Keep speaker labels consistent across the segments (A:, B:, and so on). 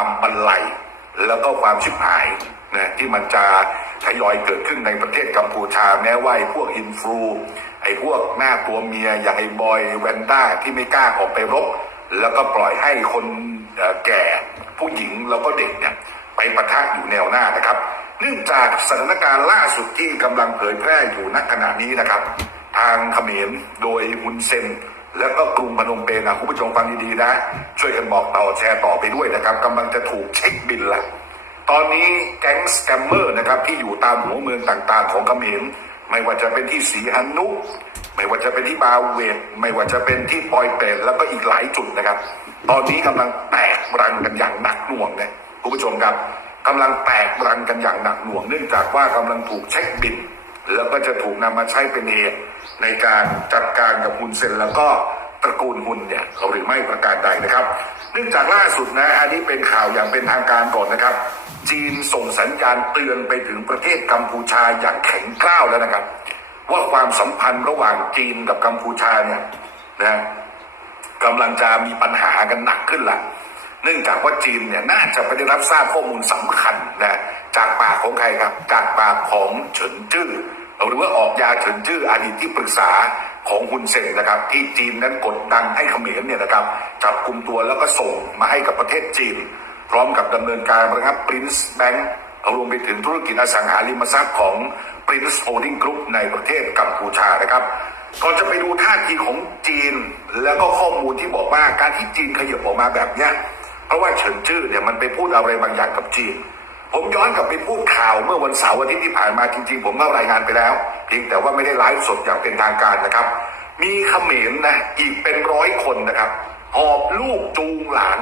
A: ความบันไลแล้วก็ความชิบหายนะที่มันจะทยอยเกิดขึ้นในประเทศกัมพูชาแม้ว่าไอ้พวกอินฟลูไอ้พวกหน้าตัวเมียอย่างไอ้บอยแวนด้าที่ไม่กล้าออกไปรบ แล้วก็ปล่อยให้คนแก่ผู้หญิงแล้วก็เด็กเนี่ยไปปะทะอยู่แนวหน้านะครับ เนื่องจากสถานการณ์ล่าสุดที่กำลังเผยแพร่อยู่ณขณะนี้นะครับ ทางเขมรโดยฮุนเซน แล้วก็กรุงพนมเปญนะคุณผู้ชมฟังดีๆนะ ช่วยกันบอกต่อแชร์ต่อไปด้วยนะครับกำลังจะถูกเช็คบินละตอนนี้แก๊งสแกมเมอร์นะครับที่อยู่ตามหัวเมืองต่างๆ ของเขมรไม่ว่าจะเป็นที่สีฮันนุไม่ว่าจะเป็นที่บาเวตไม่ว่าจะเป็นที่ปอยเปรตแล้วก็อีกหลายจุดนะครับ ตอนนี้กำลังแตกรังกันอย่างหนักหน่วงเลยคุณผู้ชมครับกำลังแตกรังกันอย่างหนักหน่วง เนื่องจากว่ากำลังถูกเช็คบิน แล้วก็จะถูกนำมาใช้เป็นเหตุในการจัดการกับฮุนเซนแล้วก็ตระกูลฮุนเนี่ยหรือไม่ประการใดนะครับ เนื่องจากล่าสุดนะอันนี้เป็นข่าวอย่างเป็นทางการก่อนนะครับ จีนส่งสัญญาณเตือนไปถึงประเทศกัมพูชาอย่างแข็งกร้าวแล้วนะครับ ว่าความสัมพันธ์ระหว่างจีนกับกัมพูชาเนี่ยนะกำลังจะมีปัญหากันหนักขึ้นละเนื่องจากว่าจีนเนี่ยน่าจะไปได้รับทราบข้อมูลสำคัญนะจากปากของใครครับ จากปากของเฉินจื้อ หรือว่าออกยาเฉินจื้ออดีตที่ปรึกษาของฮุนเซนนะครับ ที่จีนนั้นกดดันให้เขมรเนี่ยนะครับจับกลุ่มตัวแล้วก็ส่งมาให้กับประเทศจีน พร้อมกับดำเนินการระงับ Prince Bank รวมไปถึงธุรกิจอสังหาริมทรัพย์ของ Prince Holding Group ในประเทศกัมพูชานะครับก่อนจะไปดูท่าทีของจีน แล้วก็ข้อมูลที่บอกว่าการที่จีนขยับออกมาแบบเนี้ยเพราะว่าเฉินจื้อเนี่ยมันไปพูดอะไรบางอย่างกับจีน ผมย้อนกลับไปพูดข่าวเมื่อวันเสาร์อาทิตย์ที่ผ่านมาจริง ๆ ผมก็รายงานไปแล้ว เพียงแต่ว่าไม่ได้ไลฟ์สดอย่างเป็นทางการนะครับ มีเขมรนะอีกเป็นร้อยคนนะครับหอบลูกจูงหลาน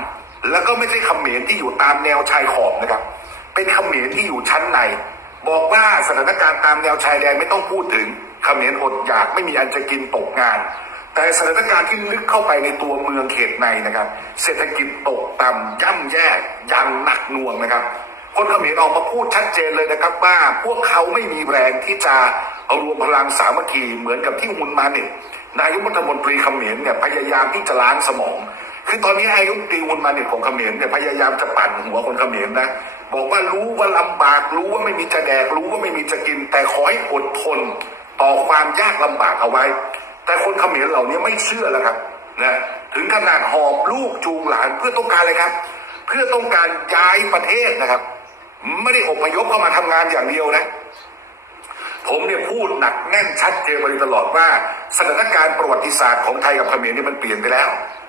A: แล้วก็ไม่ใช่เขมรที่อยู่ตามแนวชายขอบนะครับ เป็นเขมรที่อยู่ชั้นใน บอกว่าสถานการณ์ตามแนวชายแดนไม่ต้องพูดถึงเขมรอดอยากไม่มีอันจะกินตกงานแต่สถานการณ์ที่ลึกเข้าไปในตัวเมืองเขตในนะครับ เศรษฐกิจตกต่ำย่ำแย่อย่างหนักหน่วงนะครับ คนเขมรออกมาพูดชัดเจนเลยนะครับว่าพวกเขาไม่มีแรงที่จะเอารวมพลังสามัคคีเหมือนกับที่ฮุนมาเนี่ยนายกรัฐมนตรีเขมรเนี่ยพยายามที่จะล้างสมอง คือตอนนี้นายกรัฐมนตรีฮุนมาเนี่ยของเขมรเนี่ยพยายามจะปั่นหัวคนเขมรนะบอกว่ารู้ว่าลำบากรู้ว่าไม่มีจะแดกรู้ว่าไม่มีจะกิน แต่ขอให้อดทนต่อความยากลำบากเอาไว้ แต่คนเขมรเหล่านี้ไม่เชื่อแล้วครับนะถึงขนาดหอบลูกจูงหลานเพื่อต้องการอะไรครับ เพื่อต้องการย้ายประเทศนะครับ ไม่ได้อพยพเข้ามาทำงานอย่างเดียวนะ ผมเนี่ยพูดหนักแน่นชัดเจนมาตลอดว่าสถานการณ์ประวัติศาสตร์ของไทยกับเขมรนี่มันเปลี่ยนไปแล้ว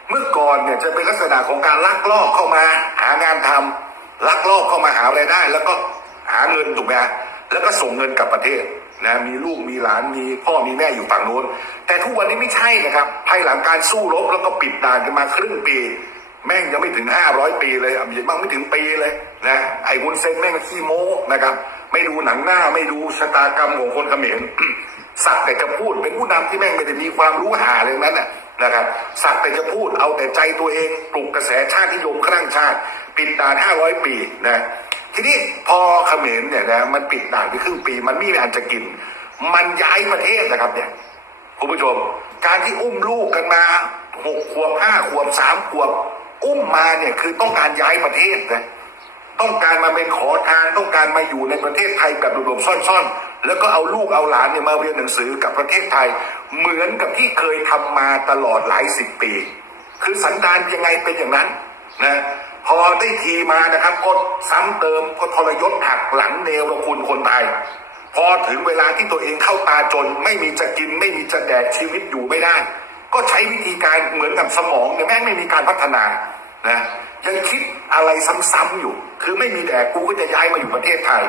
A: เมื่อก่อนเนี่ยจะเป็นลักษณะของการลักลอบเข้ามา หางานทำลักลอบเข้ามาหารายได้ แล้วก็หาเงินถูกไหมแล้วก็ส่งเงินกลับประเทศนะมีลูกมีหลานมีพ่อมีแม่อยู่ฝั่งโน้น แต่ทุกวันนี้ไม่ใช่นะครับ ภายหลังการสู้รบแล้วก็ปิดด่านกันมาครึ่งปี แม่งยังไม่ถึงห้าร้อยปีเลยอะยังไม่ถึงปีเลยนะไอ้วุ้นเส้นแม่งขี้โม้นะครับ ไม่ดูหนังหน้าไม่ดูชะตากรรมของคนเขมรสักแต่จะพูดเป็นผู้นำที่แม่งไม่ได้มีความรู้หาเลยนั้นน่ะนะครับสักแต่จะพูดเอาแต่ใจตัวเองปลุกกระแสชาตินิยมครั่งชาติ ปิดด่านห้าร้อยปีนะทีนี้พอเขมรเนี่ยนะมันปิดด่านไปครึ่งปี มันไม่มีอันจะกิน มันย้ายประเทศนะครับเนี่ยคุณผู้ชม การที่อุ้มลูกกันมาหกขวบห้าขวบสามขวบ อุ้มมาเนี่ยคือต้องการย้ายประเทศนะต้องการมาเป็นขอทานต้องการมาอยู่ในประเทศไทยแบบหลบๆซ่อนๆ แล้วก็เอาลูกเอาหลานเนี่ยมาเรียนหนังสือกับประเทศไทย เหมือนกับที่เคยทำมาตลอดหลายสิบปี คือสันดานยังไงเป็นอย่างนั้นนะพอได้ทีมานะครับก็ซ้ำเติมก็ทรยศหักหลังเนรคุณคนไทยพอถึงเวลาที่ตัวเองเข้าตาจน ไม่มีจะกินไม่มีจะแดกชีวิตอยู่ไม่ได้ ก็ใช้วิธีการเหมือนกับสมองเนี่ยแม่งไม่มีการพัฒนานะยังคิดอะไรซ้ำๆอยู่ คือไม่มีแดกกูก็จะย้ายมาอยู่ประเทศไทย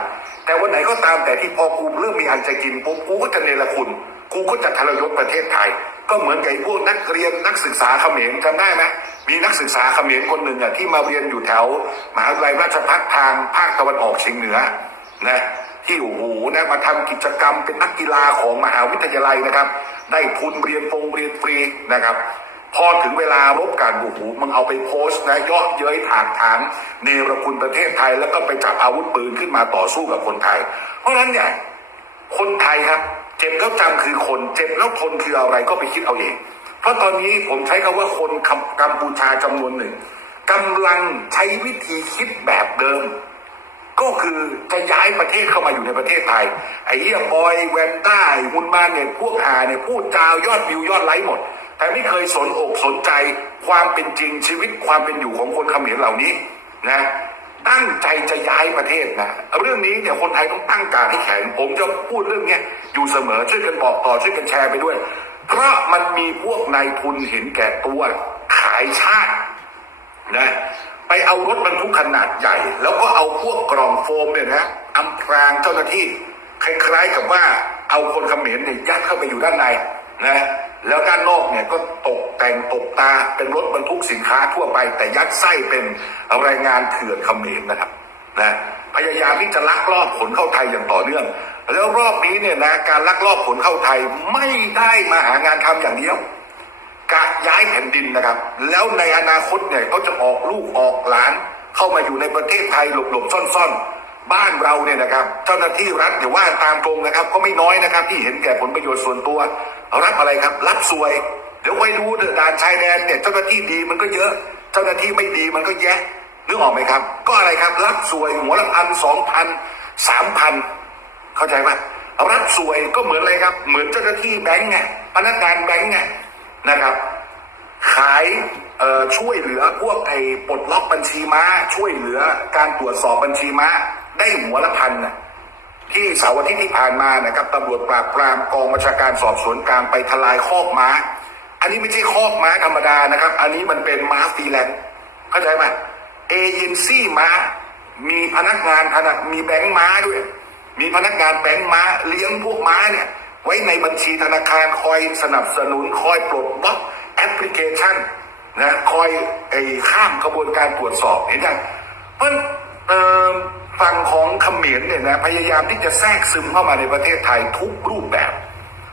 A: แต่วันไหนก็ตามแต่ที่พอกูเริ่มมีอันจะกินปุ๊บกูก็จะเนรคุณ กูก็จะทรยศประเทศไทย ก็เหมือนกับพวกนักเรียนนักศึกษาเขมรจำได้ไหมมีนักศึกษาเขมรคนหนึ่งอะที่มาเรียนอยู่แถวมหาวิทยาลัยราชภัฏทางภาคตะวันออกเฉียงเหนือนะ ที่โอ้โหนะมาทำกิจกรรมเป็นนักกีฬาของมหาวิทยาลัยนะครับ ได้ทุนเรียนฟงเรียนฟรีนะครับ พอถึงเวลารบกันโอ้โหมึงเอาไปโพสต์นะเยาะเย้ยถากถางเนรคุณประเทศไทย แล้วก็ไปจับอาวุธปืนขึ้นมาต่อสู้กับคนไทย เพราะฉะนั้นเนี่ยคนไทยครับ เจ็บแล้วจำคือคน เจ็บแล้วทนคืออะไรก็ไปคิดเอาเองเพราะตอนนี้ผมใช้คำว่าคนกัมกัมพูชาจำนวนหนึ่งกำลังใช้วิธีคิดแบบเดิม ก็คือจะย้ายประเทศเข้ามาอยู่ในประเทศไทย ไอ้เหี้ยบอยแวนต้าไอ้มุนมาเนี่ยพวกหาเนี่ยพูดจาวยอดวิวยอดไลค์หมด แต่ไม่เคยสนอกสนใจความเป็นจริงชีวิตความเป็นอยู่ของคนเขมรเหล่านี้นะตั้งใจจะย้ายประเทศนะ เรื่องนี้เนี่ยคนไทยต้องตั้งการให้แข็งผมจะพูดเรื่องเนี้ยอยู่เสมอช่วยกันบอกต่อช่วยกันแชร์ไปด้วย เพราะมันมีพวกนายทุนเห็นแก่ตัวขายชาตินะ ไปเอารถบรรทุกขนาดใหญ่ แล้วก็เอาพวกกล่องโฟมเนี่ยนะอำพรางเจ้าหน้าที่คล้ายๆกับว่าเอาคนเขมรเนี่ยยัดเข้าไปอยู่ด้านในนะแล้วด้านนอกเนี่ยก็ตกแต่งตกตาเป็นรถบรรทุกสินค้าทั่วไป แต่ยัดไส้เป็นแรงงานเถื่อนเขมรนะครับนะพยายามที่จะลักลอบขนเข้าไทยอย่างต่อเนื่อง แล้วรอบนี้เนี่ยนะการลักลอบขนเข้าไทยไม่ได้มาหางานทำอย่างเดียว กะย้ายแผ่นดินนะครับ แล้วในอนาคตเนี่ยเขาจะออกลูกออกหลาน เข้ามาอยู่ในประเทศไทยหลบๆซ่อนๆ บ้านเราเนี่ยนะครับ เจ้าหน้าที่รัฐอย่าว่าตามตรงนะครับ ก็ไม่น้อยนะครับ ที่เห็นแก่ผลประโยชน์ส่วนตัวรับอะไรครับ รับสวย เดี๋ยวไว้ดูเถอะด่านชายแดนเนี่ยเจ้าหน้าที่ดีมันก็เยอะ เจ้าหน้าที่ไม่ดีมันก็แยะนึกออกไหมครับ ก็อะไรครับ รับสวยหัวละพันสองพันสามพันเข้าใจไหมรับสวยก็เหมือนอะไรครับ เหมือนเจ้าหน้าที่แบงก์ไงพนักงานแบงก์ไง นะครับ ขายช่วยเหลือพวกไอ้ปลดล็อกบัญชีม้า ช่วยเหลือการตรวจสอบบัญชีม้า ได้หัวละพันนะที่เสาร์อาทิตย์ที่ผ่านมานะครับตำรวจปราบปรามกองบัญชาการสอบสวนกลางไปทลายคอกม้า อันนี้ไม่ใช่คอกม้าธรรมดานะครับ อันนี้มันเป็นม้าฟรีแลนซ์เข้าใจไหมเอเจนซี่ม้า มีพนักงานพนักมีแบงค์ม้าด้วย มีพนักงานแบงค์ม้า เลี้ยงพวกม้าเนี่ย ไว้ในบัญชีธนาคารคอยสนับสนุนคอยปลดบล็อกแอปพลิเคชันนะคอยไอ้ข้ามกระบวนการตรวจสอบเห็นยังเพราะฝั่งของเขมรเนี่ยนะพยายามที่จะแทรกซึมเข้ามาในประเทศไทยทุกรูปแบบ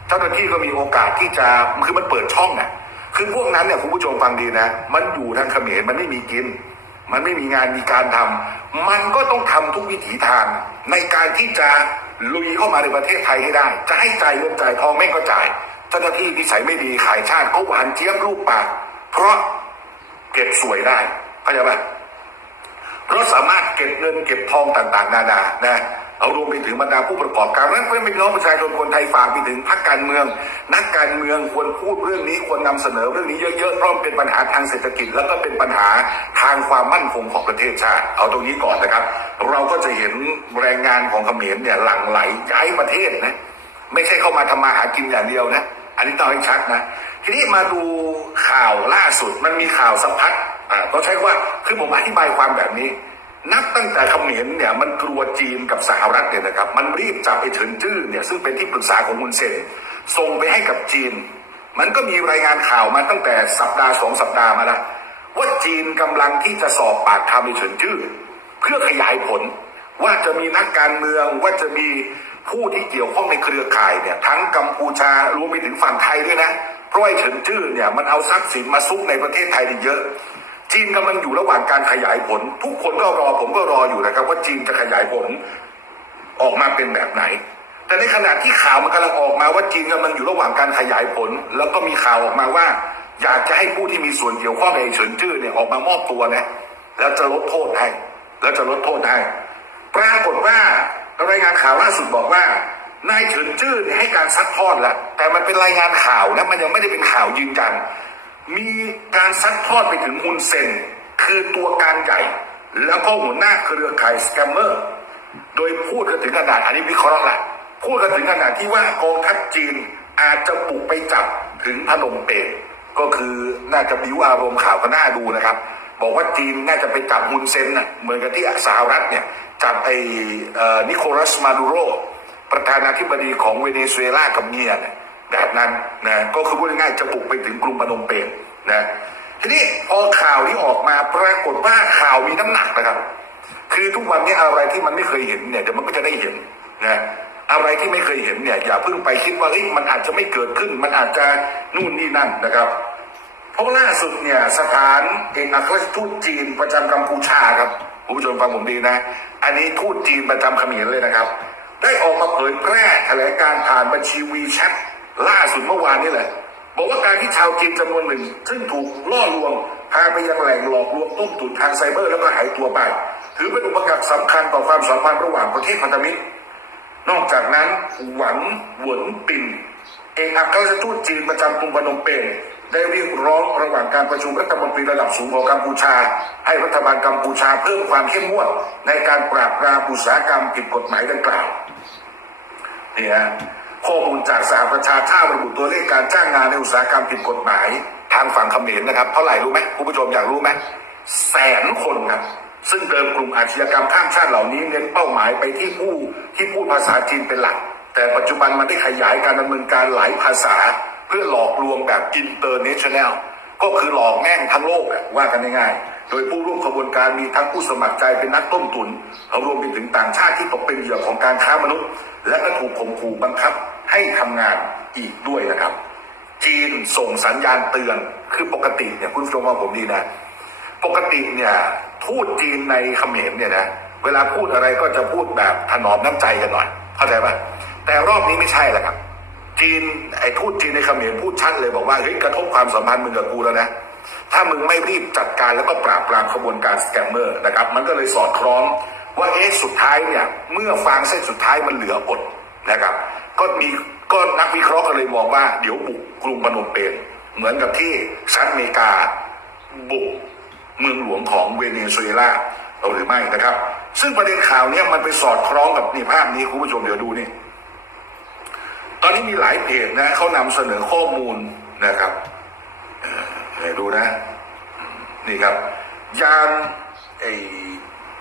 A: เจ้าหน้าที่ก็มีโอกาสที่จะคือมันเปิดช่องอะคือพวกนั้นเนี่ยคุณผู้ชมฟังดีนะ มันอยู่ทางเขมรมันไม่มีกิน มันไม่มีงานมีการทำมันก็ต้องทำทุกวิถีทางในการที่จะ ลุยเข้ามาในประเทศไทยให้ได้ จะให้จ่ายเงินจ่ายทองไม่ก็จ่ายเจ้าหน้าที่นิสัยไม่ดีขายชาติก็หวานเจี๊ยบลูกปากเพราะเก็บสวยได้เข้าใจไหมเพราะสามารถเก็บเงินเก็บทองต่างๆ นานานะ เอารวมไปถึงบรรดาผู้ประกอบการนั้นเพื่อนพี่น้องประชาชนคนไทยฝากไปถึงพรรคการเมือง นักการเมืองควรพูดเรื่องนี้ควรนำเสนอเรื่องนี้เยอะๆเพราะมันเป็นปัญหาทางเศรษฐกิจ แล้วก็เป็นปัญหาทางความมั่นคงของประเทศชาติ เอาตรงนี้ก่อนนะครับ เราก็จะเห็นแรงงานของเขมรเนี่ยหลั่งไหลย้ายประเทศนะไม่ใช่เข้ามาทำมาหากินอย่างเดียวนะอันนี้ต้องให้ชัดนะ ทีนี้มาดูข่าวล่าสุดมันมีข่าวสะพัดอ่าต้องใช้ว่าคือผมอธิบายความแบบนี้ นับตั้งแต่เขมรเนี่ยมันกลัวจีนกับสหรัฐเนี่ยนะครับ มันรีบจับไอ้เฉินจื้อเนี่ยซึ่งเป็นที่ปรึกษาของมุนเซนส่งไปให้กับจีน มันก็มีรายงานข่าวมาตั้งแต่สัปดาห์สองสัปดาห์มาแล้วว่าจีนกำลังที่จะสอบปากคำไอ้เฉินจื้อเพื่อขยายผลว่าจะมีนักการเมืองว่าจะมีผู้ที่เกี่ยวข้องในเครือข่ายเนี่ยทั้งกัมพูชารวมไปถึงฝั่งไทยด้วยนะเพราะไอ้เฉินจื้อเนี่ยมันเอาทรัพย์สินมาซุกในประเทศไทยเยอะ จีนกำลังอยู่ระหว่างการขยายผล ทุกคนก็รอผมก็รออยู่นะครับ ว่าจีนจะขยายผลออกมาเป็นแบบไหน แต่ในขณะที่ข่าวมันกำลังออกมาว่าจีนกำลังอยู่ระหว่างการขยายผล แล้วก็มีข่าวออกมาว่า อยากจะให้ผู้ที่มีส่วนเกี่ยวข้องในเฉินจื้อเนี่ยออกมามอบตัวนะแล้วจะลดโทษให้ แล้วจะลดโทษให้ปรากฏว่ารายงานข่าวล่าสุดบอกว่านายเฉินจื้อให้การซัดทอดแล้วแต่มันเป็นรายงานข่าวนะมันยังไม่ได้เป็นข่าวยืนยัน มีการซัดทอดไปถึงฮุนเซน คือตัวการใหญ่ แล้วก็หัวหน้าเครือข่ายสแกมเมอร์ โดยพูดกันถึงขนาดอันนี้วิเคราะห์ละพูดกันถึงขนาดที่ว่ากองทัพจีนอาจจะบุกไปจับถึงพนมเปญก็คือน่าจะบิวอารมณ์ข่าวก็น่าดูนะครับ บอกว่าจีนน่าจะไปจับฮุนเซนน่ะเหมือนกับที่สหรัฐเนี่ยจับไอ้นิโคลัสมาดูโรประธานาธิบดีของเวเนซุเอลากับเมียเนี่ย แบบนั้นนะก็คือพูดง่ายๆจะบุกไปถึงกรุงพนมเปญนะทีนี้พอข่าวนี้ออกมาปรากฏว่าข่าวมีน้ำหนักนะครับ คือทุกวันนี้อะไรที่มันไม่เคยเห็นเนี่ยเดี๋ยวมันก็จะได้เห็นนะอะไรที่ไม่เคยเห็นเนี่ยอย่าเพิ่งไปคิดว่าเอ้ยมันอาจจะไม่เกิดขึ้น มันอาจจะนู่นนี่นั่นนะครับเพราะล่าสุดเนี่ยสถานเอกอัครราชทูตจีนประจำกัมพูชาครับคุณผู้ชมฟังผมดีนะ อันนี้ทูตจีนประจำเขมรเลยนะครับ ได้ออกมาเผยแพร่แถลงการผ่านบัญชีวีแชท ล่าสุดเมื่อวานนี้แหละ บอกว่าการที่ชาวจีนจำนวนหนึ่ง ซึ่งถูกล่อลวง พาไปยังแหล่งหลอกลวงต้มตุ๋นทางไซเบอร์แล้วก็หายตัวไป ถือเป็นอุปสรรคสำคัญต่อความสัมพันธ์ระหว่างประเทศพันธมิตร นอกจากนั้นหวังหวนปินเอกอัครราชทูตจีนประจำกรุงพนมเปญได้เรียกร้องระหว่างการประชุมรัฐมนตรีระดับสูงของกัมพูชา ให้รัฐบาลกัมพูชาเพิ่มความเข้มงวดในการปราบปรามอุตสาหกรรมผิดกฎหมายดังกล่าวนี่ฮะ ข้อมูลจากสหประชาชาติระบุตัวเลขการจ้างงานในอุตสาหกรรมผิดกฎหมาย ทางฝั่งเขมรนะครับเท่าไหร่รู้ไหมคุณผู้ชมอยากรู้ไหมแสนคนครับซึ่งเดิมกลุ่มอาชญากรรมข้ามชาติเหล่านี้เน้นเป้าหมายไปที่ผู้ที่พูดภาษาจีนเป็นหลัก แต่ปัจจุบันมันได้ขยายการดำเนินการหลายภาษา เพื่อหลอกลวงแบบอินเตอร์เนชั่นแนลก็คือหลอกแม่งทั้งโลกว่ากันง่ายๆ โดยผู้ร่วมขบวนการมีทั้งผู้สมัครใจเป็นนักต้มตุนรวมไปถึงต่างชาติที่ตกเป็นเหยื่อของการค้ามนุษย์ และก็ถูกข่มขู่บังคับให้ทำงานอีกด้วยนะครับ จีนส่งสัญญาณเตือนคือปกติเนี่ยคุณผู้ชมว่าผมดีนะ ปกติเนี่ยทูตจีนในเขมรเนี่ยนะเวลาพูดอะไรก็จะพูดแบบถนอมน้ำใจกันหน่อย เข้าใจปะแต่รอบนี้ไม่ใช่แหละครับ จีนไอ้ทูตจีนในเขมรพูดชัดเลยบอกว่าเฮ้ยกระทบความสัมพันธ์มึงกับกูแล้วนะ ถ้ามึงไม่รีบจัดการแล้วก็ปราบปรามขบวนการสแกมเมอร์นะครับ มันก็เลยสอดคล้องว่าเอ๊ะสุดท้ายเนี่ย เมื่อฟางเส้นสุดท้ายมันเหลืออดนะครับ ก็มีก็นักวิเคราะห์ก็เลยมองว่าเดี๋ยวบุกกรุงพนมเปญเหมือนกับที่สหรัฐอเมริกาบุกเมืองหลวงของเวเนซุเอลาหรือไม่นะครับ ซึ่งประเด็นข่าวเนี้ยมันไปสอดคล้องกับนี่ภาพนี้คุณผู้ชมเดี๋ยวดูนี่ ตอนนี้มีหลายเพจนะเขานำเสนอข้อมูลนะครับ เดี๋ยวดูนะ นี่ครับ ยานไอ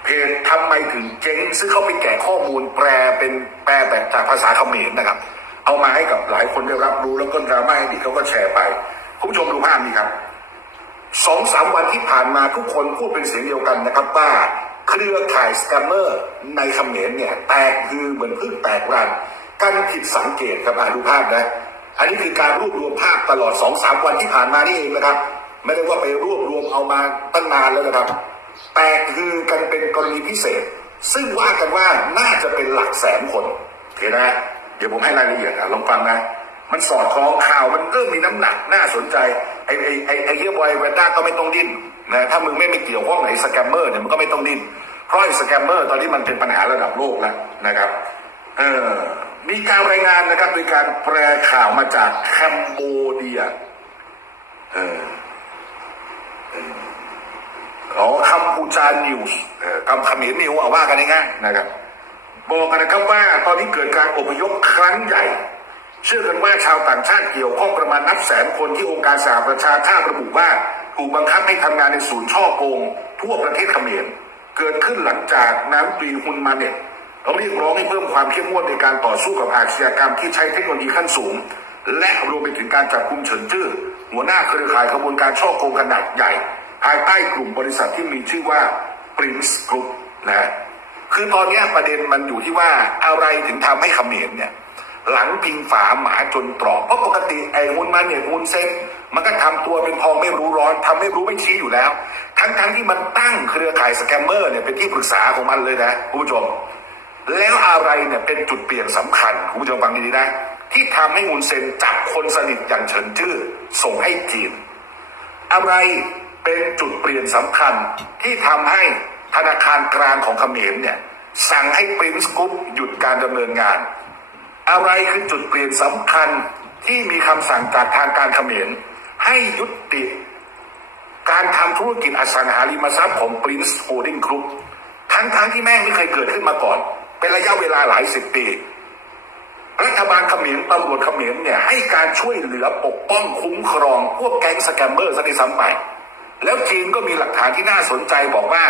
A: เพจทำไมถึงเจ๊ง ซึ่งเขาไปแกะข้อมูลแปลเป็นแปลแบบจากภาษาเขมรนะครับ เอามาให้กับหลายคนได้รับรู้แล้วก็ดราม่าให้ดีเขาก็แชร์ไปคุณผู้ชมดูภาพนี้ครับสองสามวันที่ผ่านมาทุกคนพูดเป็นเสียงเดียวกันนะครับว่าเครือข่ายสแกมเมอร์ในเขมรเนี่ย แตกคือเหมือนพึ่งแตกรันกันผิดสังเกตครับดูภาพนะ อันนี้คือการรวบรวมภาพตลอดสองสามวันที่ผ่านมานี่เองนะครับ ไม่ได้ว่าไปรวบรวมเอามาตั้งนานแล้วนะครับ แตกคือกันเป็นกรณีพิเศษ ซึ่งว่ากันว่าน่าจะเป็นหลักแสนคนโอเคนะเดี๋ยวผมให้รายละเอียดอะลองฟังนะมันสอดคล้องข่าวมันเริ่มมีน้ำหนักน่าสนใจไอ้ไอ้ไอ้ไอ้เฮียบอยเวนด้าก็ไม่ต้องดิ้นนะถ้ามึงไม่ไม่เกี่ยวข้องไอ้สแกมเมอร์เนี่ยมันก็ไม่ต้องดิ้นเพราะไอ้สแกมเมอร์ตอนนี้มันเป็นปัญหาระดับโลกแล้วนะครับ เออ มีการรายงานนะครับโดยการแปลข่าวมาจากแคมโบเดียเออเอออ๋อคัมพูชานิวส์คำเขมรนิวเอาว่ากันง่ายๆนะครับ บอกกันนะครับว่าตอนนี้เกิดการอพยพครั้งใหญ่ เชื่อกันว่าชาวต่างชาติเกี่ยวข้องประมาณนับแสนคนที่องค์การสหประชาชาติระบุว่าถูกบังคับให้ทำงานในศูนย์ช่อโกงทั่วประเทศเขมร เกิดขึ้นหลังจากน้ำตรีฮุนมาเน็ต เรียกร้องให้เพิ่มความเข้มงวดในการต่อสู้กับอาชญากรรมที่ใช้เทคโนโลยีขั้นสูง และรวมไปถึงการจับกุมเฉินจื้อหัวหน้าเครือข่ายขบวนการช่อโกงขนาดใหญ่ ภายใต้กลุ่มบริษัทที่มีชื่อว่า Prince Group นะคือตอนนี้ประเด็นมันอยู่ที่ว่าอะไรถึงทำให้เขมรเนี่ยหลังพิงฝาหมาจนตรอกเพราะปกติไอ้ฮุนมันเนี่ยฮุนเซ็นมันก็ทำตัวเป็นพองไม่รู้ร้อนทำไม่รู้ไม่ชี้อยู่แล้ว ทั้งทั้งๆที่มันตั้งเครือข่ายสแกมเมอร์เนี่ยเป็นที่ปรึกษาของมันเลยนะคุณผู้ชม แล้วอะไรเนี่ยเป็นจุดเปลี่ยนสำคัญคุณผู้ชมฟังดีๆนะ ที่ทำให้ฮุนเซนจับคนสนิทอย่างเฉินจื้อส่งให้จีน อะไรเป็นจุดเปลี่ยนสำคัญที่ทำให้ธนาคารกลางของเขมรเนี่ยสั่งให้ปรินซ์กรุ๊ปหยุดการดำเนินงาน อะไรคือจุดเปลี่ยนสำคัญที่มีคำสั่งจากทางการเขมรให้ยุติการทำธุรกิจอสังหาริมทรัพย์ของ Prince Holding Group ทั้งๆที่แม่งไม่เคยเกิดขึ้นมาก่อน เป็นระยะเวลาหลายสิบปี รัฐบาลเขมรตำรวจเขมรเนี่ยให้การช่วยเหลือปกป้องคุ้มครอง พวกแก๊งสแกมเมอร์ซะด้วยซ้ำไป แล้วจีนก็มีหลักฐานที่น่าสนใจบอกว่า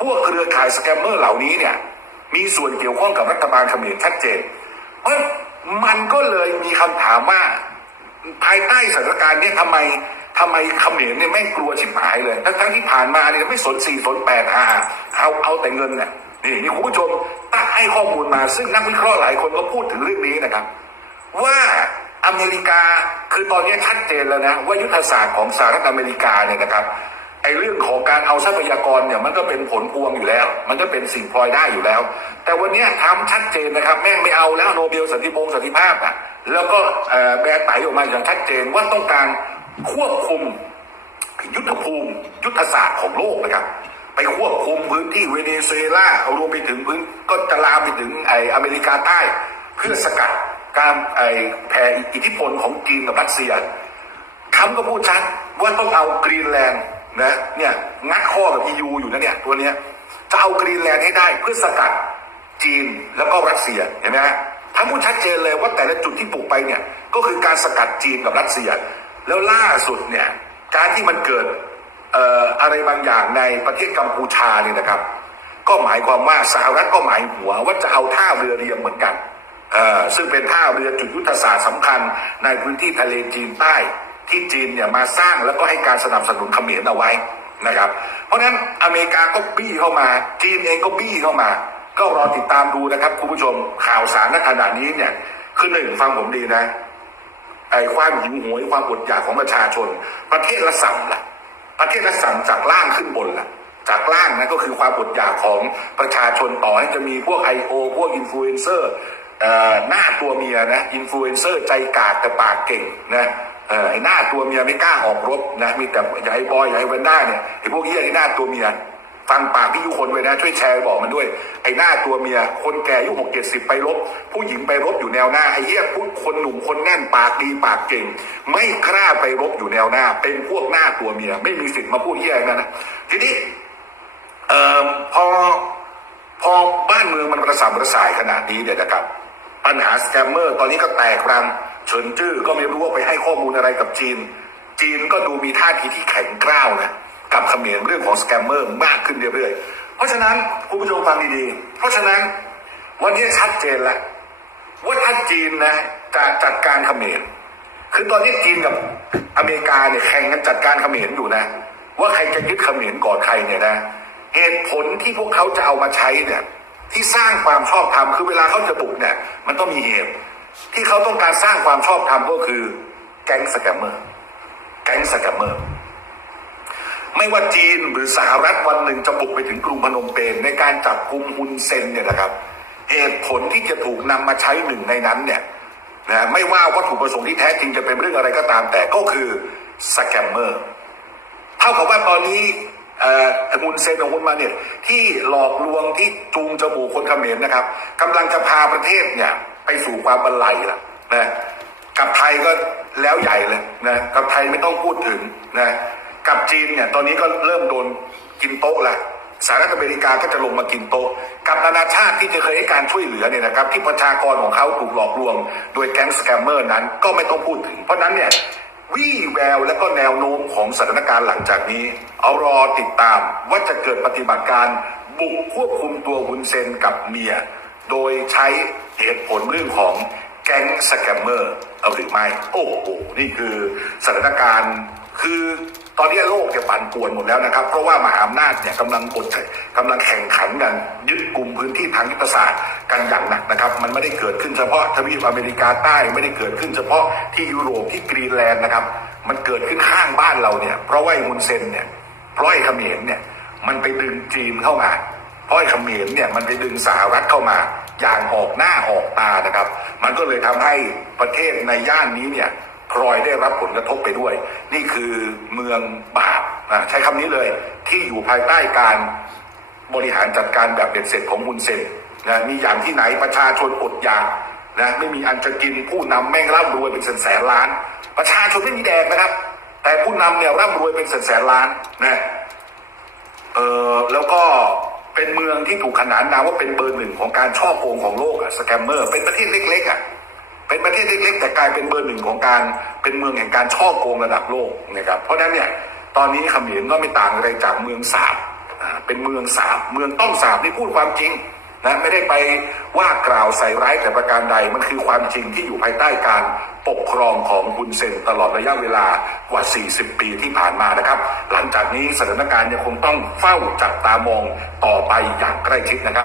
A: พวกเครือข่ายสแกมเมอร์เหล่านี้เนี่ยมีส่วนเกี่ยวข้องกับรัฐบาลเขมรชัดเจน เพราะมันก็เลยมีคำถามว่าภายใต้สถานการณ์เนี่ยทำไมทำไมเขมรเนี่ยไม่กลัวชิบหายเลยทั้งทั้งๆที่ผ่านมาเนี่ยไม่สนสี่สนแปดอาเอาเอาแต่เงินเนี่ย นี่นี่คุณผู้ชมตั้งให้ข้อมูลมา ซึ่งนักวิเคราะห์หลายคนก็พูดถึงเรื่องนี้นะครับ ว่าอเมริกาคือตอนนี้ชัดเจนแล้วนะว่ายุทธศาสตร์ของสหรัฐอเมริกาเนี่ยนะครับไอ้เรื่องของการเอาทรัพยากรเนี่ยมันก็เป็นผลพวงอยู่แล้ว มันก็เป็นสิ่งพลอยได้อยู่แล้ว แต่วันนี้ทำชัดเจนนะครับ แม่งไม่เอาแล้วโนเบลสันติพงสันติภาพอะแล้วก็แบร์ไตออกมาอย่างชัดเจนว่าต้องการควบคุมยุทธภูมิยุทธศาสตร์ของโลกนะครับ ไปควบคุมพื้นที่เวเนซุเอลารวมไปถึงพื้นก็จะลามไปถึงไออเมริกาใต้ เพื่อสกัดการไอแผ่อิทธิพลของจีนกับรัสเซียทำก็พูดชัดว่าต้องเอากรีนแลนด์นะเนี่ยงัดข้อกับ EU อยู่นะเนี่ยตัวเนี้ยจะเอากรีนแลนด์ให้ได้เพื่อสกัดจีนแล้วก็รัสเซียเห็นไหมฮะทั้งพูดชัดเจนเลยว่าแต่ละจุดที่ปลุกไปเนี่ยก็คือการสกัดจีนกับรัสเซีย แล้วล่าสุดเนี่ยการที่มันเกิด อะไรบางอย่างในประเทศกัมพูชาเนี่ยนะครับ ก็หมายความว่าสหรัฐก็หมายหัวว่าจะเอาท่าเรือเรียมเหมือนกันซึ่งเป็นท่าเรือจุดยุทธศาสตร์สำคัญในพื้นที่ทะเลจีนใต้ที่จีนเนี่ยมาสร้างแล้วก็ให้การสนับสนุนเขมรเอาไว้นะครับ เพราะฉะนั้นอเมริกาก็บี้เข้ามา จีนเองก็บี้เข้ามา ก็รอติดตามดูนะครับคุณผู้ชมข่าวสารณขณะนี้เนี่ยคือหนึ่งฟังผมดีนะไอ้ความหิวโหยความอดอยากของประชาชน ประเทศละสั่งละ ประเทศละสั่งจากล่างขึ้นบนละจากล่างนะก็คือความอดอยากของประชาชนต่อให้จะมีพวกไอโอพวกอินฟลูเอนเซอร์หน้าตัวเมียนะอินฟลูเอนเซอร์ใจกาดแต่ปากเก่งนะเอ่อไอ้หน้าตัวเมียไม่กล้าออกรบนะมีแต่อย่าให้บอยอย่าให้เวนด้าเนี่ยไอ้พวกเฮียที่หน้าตัวเมีย ฟังปากพี่ยุคนไว้นะ ช่วยแชร์บอกมันด้วย ไอ้หน้าตัวเมีย คนแก่อายุหกเจ็ดสิบไปรบ ผู้หญิงไปรบอยู่แนวหน้า ไอ้เหี้ยพูดคนหนุ่มคนแน่นปากดีปากเก่ง ไม่กล้าไปรบอยู่แนวหน้า เป็นพวกหน้าตัวเมีย ไม่มีสิทธิ์มาพูดเหี้ยอย่างนั้นนะทีนี้เอ่อพอพอบ้านเมืองมันประสามประสายขนาดนี้เนี่ยนะครับ ปัญหาสแกมเมอร์ตอนนี้ก็แตกรังเฉินจื้อก็ไม่รู้ว่าไปให้ข้อมูลอะไรกับจีน จีนก็ดูมีท่าทีที่แข็งกร้าวนะ กับเขมรเรื่องของสแกมเมอร์มากขึ้นเรื่อยๆ เพราะฉะนั้นคุณผู้ชมฟังดีๆ เพราะฉะนั้นวันนี้ชัดเจนแล้วว่าถ้าจีนนะจะจัดการเขมรคือตอนนี้จีนกับอเมริกาเนี่ยแข่งกันจัดการเขมรอยู่นะ ว่าใครจะยึดเขมรก่อนใครเนี่ยนะเหตุผลที่พวกเขาจะเอามาใช้เนี่ยที่สร้างความชอบธรรมคือเวลาเขาจะบุกเนี่ย มันต้องมีเหตุ ที่เขาต้องการสร้างความชอบธรรมก็คือ แก๊งสแกมเมอร์ แก๊งสแกมเมอร์ ไม่ว่าจีนหรือสหรัฐวันหนึ่งจะบุกไปถึงกรุงพนมเปญในการจับกุมฮุนเซนเนี่ยนะครับ เหตุผลที่จะถูกนำมาใช้หนึ่งในนั้นเนี่ยนะไม่ว่าวัตถุประสงค์ที่แท้จริงจะเป็นเรื่องอะไรก็ตามแต่ก็คือสแกมเมอร์เท่ากับว่าตอนนี้ฮุนเซนของคุณมาเนี่ยที่หลอกลวงที่จูงจมูกคนเขมรนะครับกำลังจะพาประเทศเนี่ยไปสู่ความบรรลัยละนะกับไทยก็แล้วใหญ่เลยนะกับไทยไม่ต้องพูดถึงนะ กับจีนเนี่ยตอนนี้ก็เริ่มโดนกินโต๊ะละสหรัฐอเมริกาก็จะลงมากินโต๊ะกับนานาชาติที่จะเคยให้การช่วยเหลือเนี่ยนะครับ ที่ประชากรของเขาถูกหลอกลวง โดยแก๊งสแกมเมอร์นั้นก็ไม่ต้องพูดถึง เพราะนั้นเนี่ยวี่แววและก็แนวโน้มของสถานการณ์หลังจากนี้ เอารอติดตามว่าจะเกิดปฏิบัติการบุกควบคุมตัวฮุนเซนกับเมีย โดยใช้เหตุผลเรื่องของแก๊งสแกมเมอร์เอาหรือไม่ โอ้โห นี่คือสถานการณ์คือ ตอนนี้โลกจะปั่นป่วนหมดแล้วนะครับ เพราะว่ามหาอำนาจเนี่ยกำลังกดกำลังแข่งขันกันยึดกลุ่มพื้นที่ทางยุทธศาสตร์กันอย่างหนักนะครับ มันไม่ได้เกิดขึ้นเฉพาะทวีปอเมริกาใต้ไม่ได้เกิดขึ้นเฉพาะที่ยุโรปที่กรีนแลนด์นะครับ มันเกิดขึ้นข้างบ้านเราเนี่ยเพราะว่าไอ้ฮุนเซนเนี่ยเพราะไอ้เขมรเนี่ยมันไปดึงจีนเข้ามาเพราะไอ้เขมรเนี่ยมันไปดึงสหรัฐเข้ามาอย่างออกหน้าออกตานะครับ มันก็เลยทำให้ประเทศในย่านนี้เนี่ย พลอยได้รับผลกระทบไปด้วย นี่คือเมืองบาปอะใช้คำนี้เลยที่อยู่ภายใต้การบริหารจัดการแบบเบ็ดเสร็จของฮุนเซนนะมีอย่างที่ไหนประชาชนอดอยากนะไม่มีอันจะกินผู้นำแม่งร่ำรวยเป็นแสนแสนล้าน ประชาชนไม่มีแดกนะครับ แต่ผู้นำเนี่ยร่ำรวยเป็นแสนแสนล้านนะเออแล้วก็เป็นเมืองที่ถูกขนานนามว่าเป็นเบอร์หนึ่งของการช่อโกงของโลกอะสแกมเมอร์เป็นประเทศเล็กๆอะ เป็นประเทศเล็กๆ แต่กลายเป็นเบอร์หนึ่งของการเป็นเมืองแห่งการช่อโกงระดับโลกนะครับเพราะฉะนั้นเนี่ยตอนนี้เขมรก็ไม่ต่างอะไรจากเมืองสาบเป็นเมืองสาบเมืองต้องสาบนี่พูดความจริงนะไม่ได้ไปว่ากล่าวใส่ร้ายแต่ประการใดมันคือความจริงที่อยู่ภายใต้การปกครองของฮุนเซนตลอดระยะเวลากว่า 40 ปีที่ผ่านมานะครับ หลังจากนี้สถานการณ์ยังคงต้องเฝ้าจับตามองต่อไปอย่างใกล้ชิดนะครับ